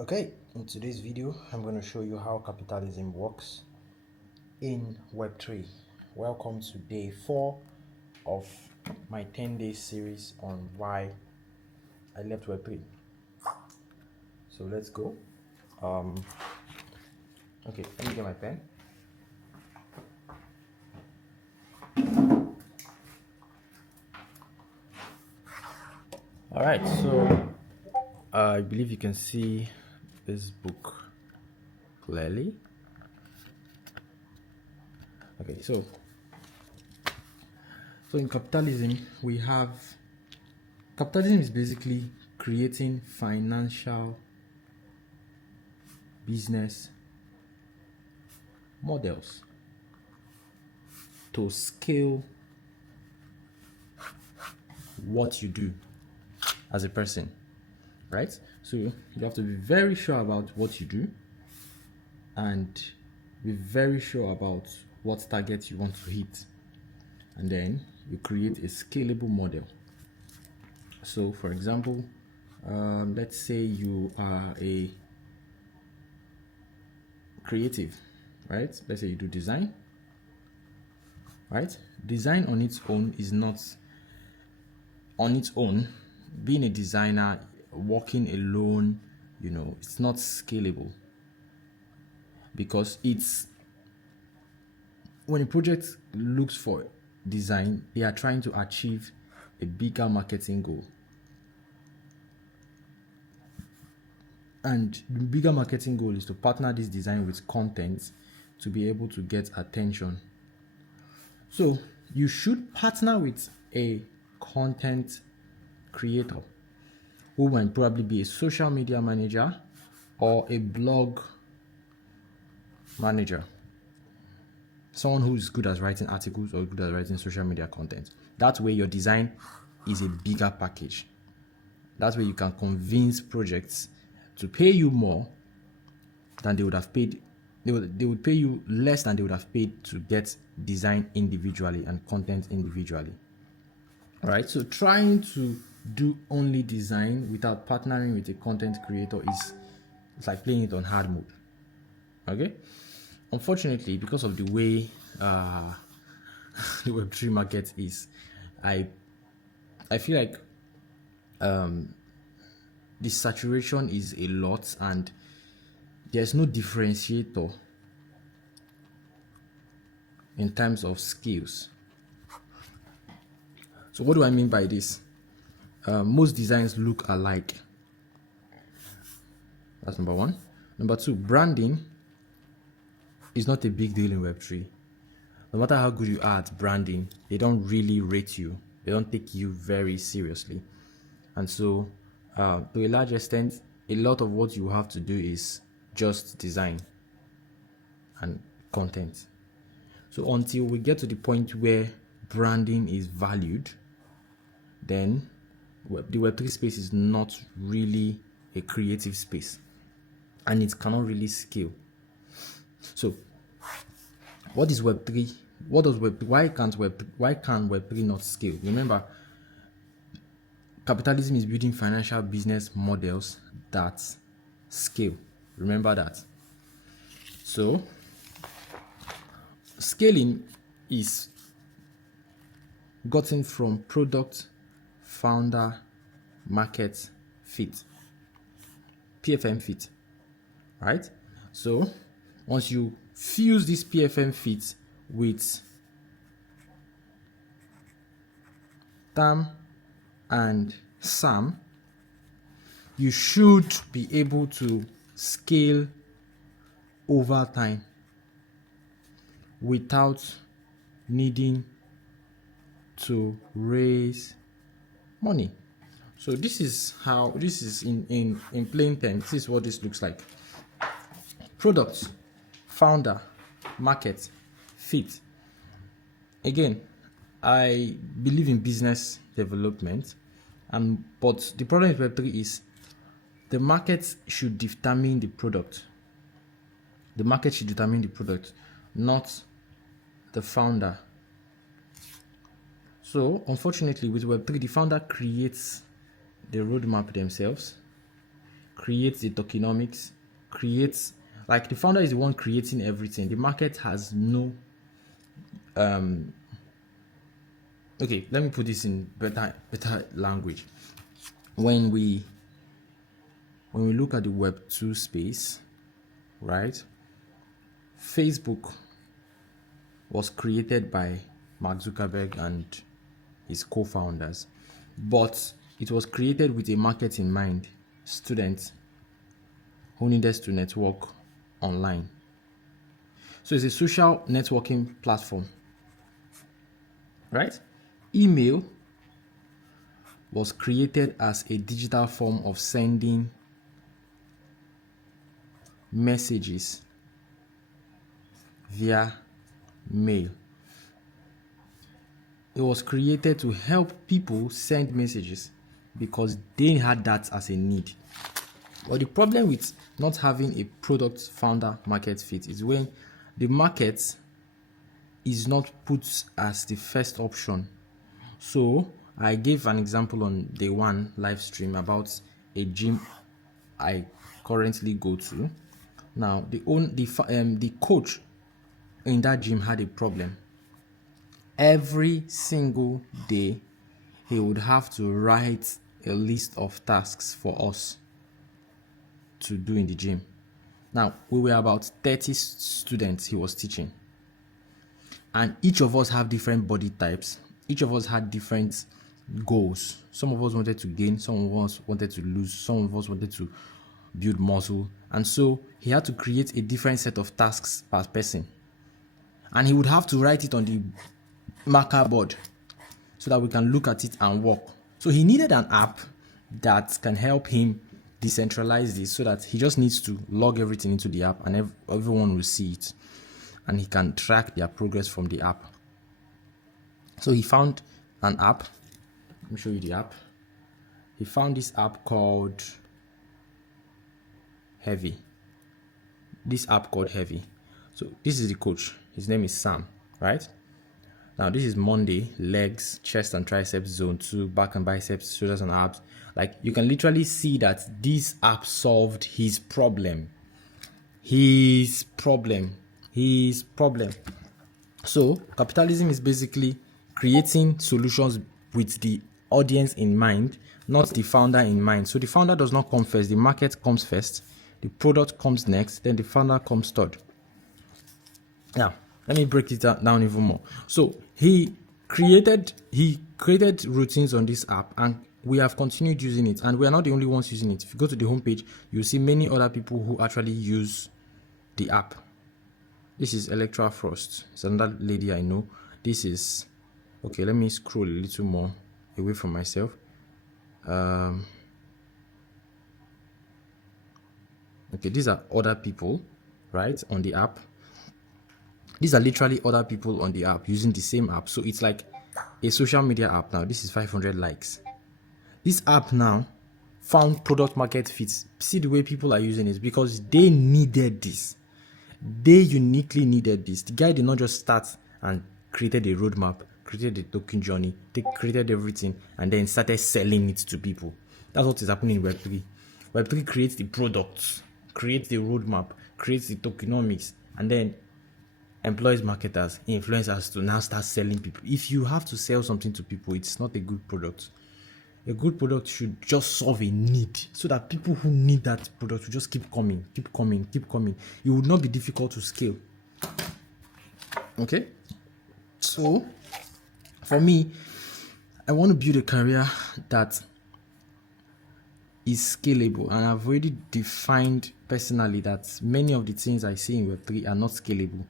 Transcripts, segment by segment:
Okay, in today's video, I'm going to show you how capitalism works in Web3. Welcome to day 4 of my 10-day series on why I left Web3. So let's go. Okay, let me get my pen. All right, so I believe you can see this book clearly. Okay, so in capitalism, capitalism is basically creating financial business models to scale what you do as a person, right? So you have to be very sure about what you do and be very sure about what target you want to hit, and then you create a scalable model. So for example, let's say you are a creative, right? Let's say you do design, right? Design on its own is not being a designer working alone, it's not scalable, because when a project looks for design, they are trying to achieve a bigger marketing goal, and the bigger marketing goal is to partner this design with content to be able to get attention. So you should partner with a content creator who might probably be a social media manager or a blog manager, someone who is good at writing articles or good at writing social media content. That way your design is a bigger package. That way you can convince projects to pay you more than they would have paid. They would pay you less than they would have paid to get design individually and content individually. All right, so trying to do only design without partnering with a content creator it's like playing it on hard mode. Okay, unfortunately, because of the way the Web3 market is, I feel like the saturation is a lot and there's no differentiator in terms of skills. So what do I mean by this? Most designs look alike. That's number one. Number two, branding is not a big deal in Web3. No matter how good you are at branding, they don't really rate you. They don't take you very seriously. And so, to a large extent, a lot of what you have to do is just design and content. So until we get to the point where branding is valued, then the Web3 space is not really a creative space and it cannot really scale. So what is Web3? What does Web3? Why can Web3 not scale? Remember, capitalism is building financial business models that scale. Remember that. So scaling is gotten from product, founder, market, fit, PFM fit, right? So once you fuse this PFM fit with TAM and SAM, you should be able to scale over time without needing to raise money. So this is in plain terms, this is what this looks like. Product, founder, market, fit. Again, I believe in business development, but the problem with Web3 is the market should determine the product. The market should determine the product, not the founder. So unfortunately with Web3, the founder creates the roadmap themselves, creates the tokenomics, creates, like, the founder is the one creating everything. The market has no okay, let me put this in better language. When we look at the Web2 space, right? Facebook was created by Mark Zuckerberg and his co-founders, but it was created with a market in mind: students who needed to network online. So it's a social networking platform, right? Email was created as a digital form of sending messages via mail. It was created to help people send messages because they had that as a need. But the problem with not having a product founder market fit is when the market is not put as the first option. So I gave an example on day one live stream about a gym I currently go to. Now the coach in that gym had a problem. Every single day he would have to write a list of tasks for us to do in the gym. Now, we were about 30 students he was teaching, and each of us have different body types. Each of us had different goals. Some of us wanted to gain, some of us wanted to lose, some of us wanted to build muscle, and so he had to create a different set of tasks per person, and he would have to write it on the marker board so that we can look at it and work. So he needed an app that can help him decentralize this, so that he just needs to log everything into the app and everyone will see it, and he can track their progress from the app. So he found an app. Let me show you the app. He found this app called Heavy. This app called Heavy. So this is the coach. His name is Sam, right? Now this is Monday: legs, chest and triceps, zone 2, back and biceps, shoulders and abs. Like, you can literally see that this app solved his problem. So capitalism is basically creating solutions with the audience in mind, not the founder in mind. So the founder does not come first. The market comes first, the product comes next, then the founder comes third. Now, let me break it down even more. So he created routines on this app, and we have continued using it, and we are not the only ones using it. If you go to the homepage, you'll see many other people who actually use the app. This is Electra Frost. It's another lady I know. This is, okay, let me scroll a little more away from myself. Okay, these are other people, right, on the app. These are literally other people on the app using the same app. So it's like a social media app now. This is 500 likes. This app now found product market fits. See the way people are using it, because they needed this. They uniquely needed this. The guy did not just start and created a roadmap, created a token journey, they created everything, and then started selling it to people. That's what is happening in Web3. Web3 creates the products, creates the roadmap, creates the tokenomics, and then employs marketers, influencers to now start selling people. If you have to sell something to people, it's not a good product. A good product should just solve a need, so that people who need that product will just keep coming. It would not be difficult to scale. Okay? So, for me, I want to build a career that is scalable, and I've already defined personally that many of the things I see in Web3 are not scalable.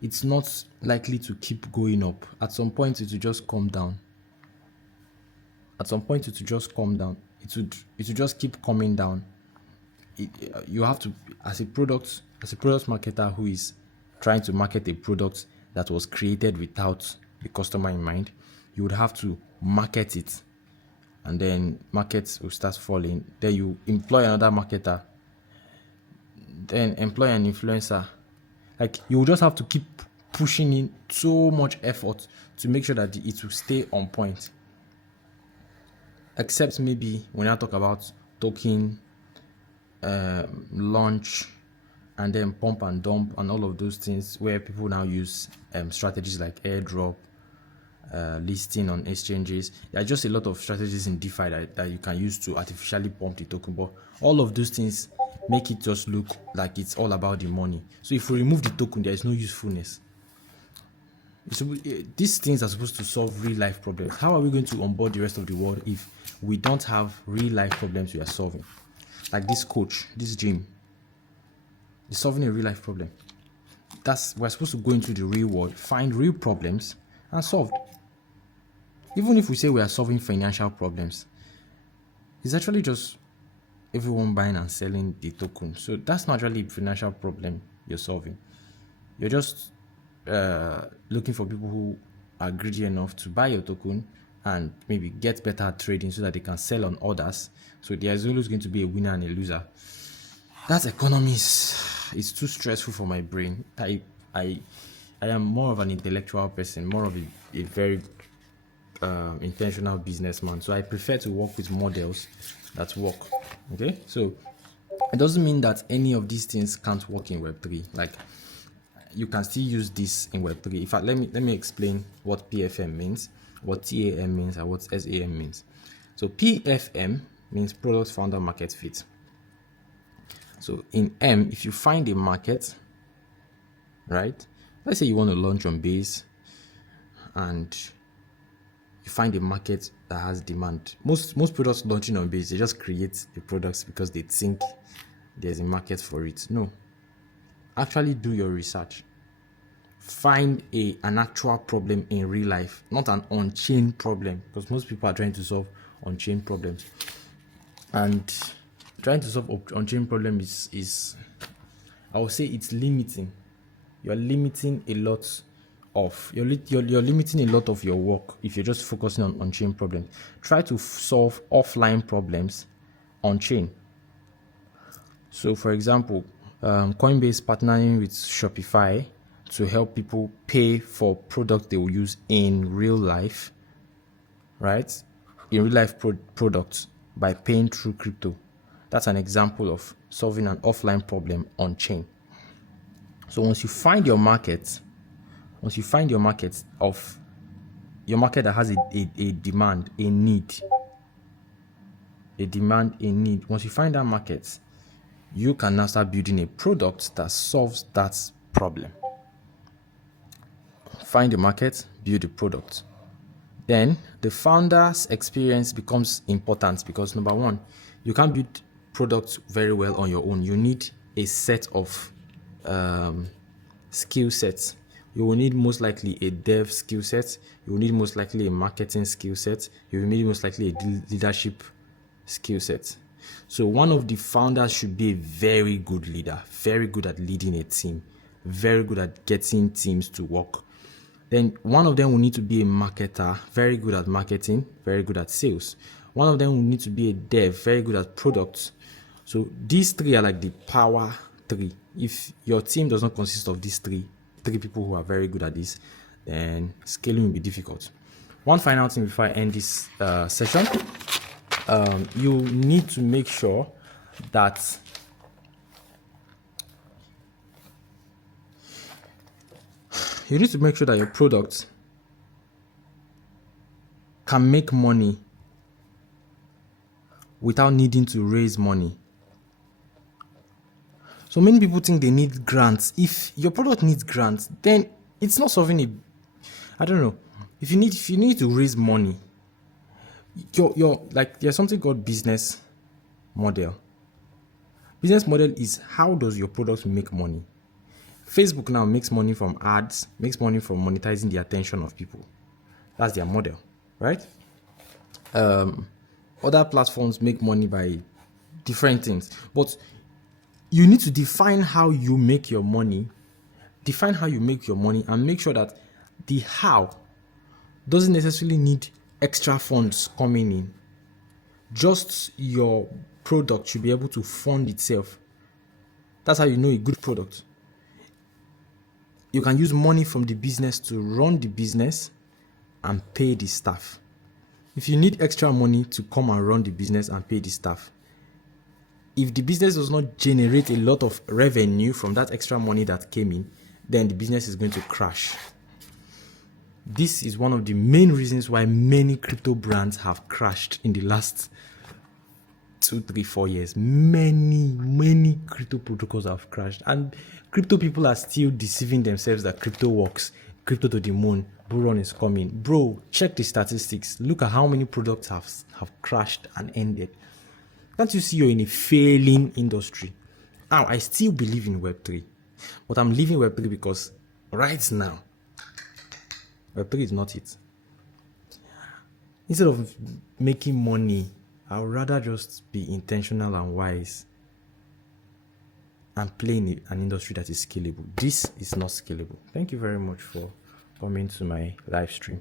It's not likely to keep going up. At some point, it will just come down. It will just keep coming down. You have to, as a product marketer who is trying to market a product that was created without the customer in mind, you would have to market it, and then markets will start falling. Then you employ another marketer, then employ an influencer. Like, you will just have to keep pushing in so much effort to make sure that it will stay on point. Except maybe when I talk about token launch and then pump and dump and all of those things, where people now use strategies like airdrop, listing on exchanges. There are just a lot of strategies in DeFi that you can use to artificially pump the token, but all of those things make it just look like it's all about the money. So if we remove the token, there is no usefulness. These things are supposed to solve real life problems. How are we going to onboard the rest of the world if we don't have real life problems we are solving? Like this coach, this gym, is solving a real life problem. We're supposed to go into the real world, find real problems, and solve. Even if we say we are solving financial problems, it's actually just everyone buying and selling the token. So that's not really a financial problem you're solving. You're just looking for people who are greedy enough to buy your token and maybe get better at trading so that they can sell on others. So there's always going to be a winner and a loser. That economy is too stressful for my brain. I am more of an intellectual person, more of a very intentional businessman. So I prefer to work with models that work. Okay, so it doesn't mean that any of these things can't work in Web3. Like, you can still use this in Web3. In fact, let me explain what PFM means, what TAM means, and what SAM means. So PFM means product founder market fit. So in M, if you find a market, right? Let's say you want to launch on Base and you find a market that has demand. Most products launching on Base, they just create the products because they think there's a market for it. No. Actually do your research. Find an actual problem in real life, not an on-chain problem, because most people are trying to solve on-chain problems. And trying to solve on-chain problem is I would say it's limiting. You're limiting a lot of you're limiting a lot of your work if you're just focusing on on-chain problems. Try to solve offline problems on-chain. So for example, Coinbase partnering with Shopify to help people pay for products they will use in real life, right? In real life products by paying through crypto. That's an example of solving an offline problem on chain. So once you find your market that has a demand, a need, once you find that market, you can now start building a product that solves that problem. Find the market, build the product. Then the founder's experience becomes important because number one, you can't build products very well on your own. You need a set of skill sets. You will need most likely a dev skill set. You will need most likely a marketing skill set. You will need most likely a leadership skill set. So one of the founders should be a very good leader, very good at leading a team, very good at getting teams to work. Then one of them will need to be a marketer, very good at marketing, very good at sales. One of them will need to be a dev, very good at products. So these three are like the power three. If your team does not consist of these three people who are very good at this, then scaling will be difficult. One final thing before I end this session, you need to make sure that your product can make money without needing to raise money. So many people think they need grants. If your product needs grants, then it's not solving I don't know. If you need to raise money, there's something called business model. Business model is how does your product make money? Facebook now makes money from ads, makes money from monetizing the attention of people. That's their model, right? Other platforms make money by different things. But you need to define how you make your money. Define how you make your money and make sure that the how doesn't necessarily need extra funds coming in. Just your product should be able to fund itself. That's how you know a good product. You can use money from the business to run the business and pay the staff. If you need extra money to come and run the business and pay the staff, if the business does not generate a lot of revenue from that extra money that came in, then the business is going to crash. This is one of the main reasons why many crypto brands have crashed in the last 2, 3, 4 years. Many crypto protocols have crashed, and crypto people are still deceiving themselves that crypto works, crypto to the moon, bull run is coming. Bro, check the statistics. Look at how many products have crashed and ended. Can't you see you're in a failing industry? Now, I still believe in Web3, but I'm leaving Web3 because right now, Web3 is not it. Instead of making money, I would rather just be intentional and wise and play in an industry that is scalable. This is not scalable. Thank you very much for coming to my live stream.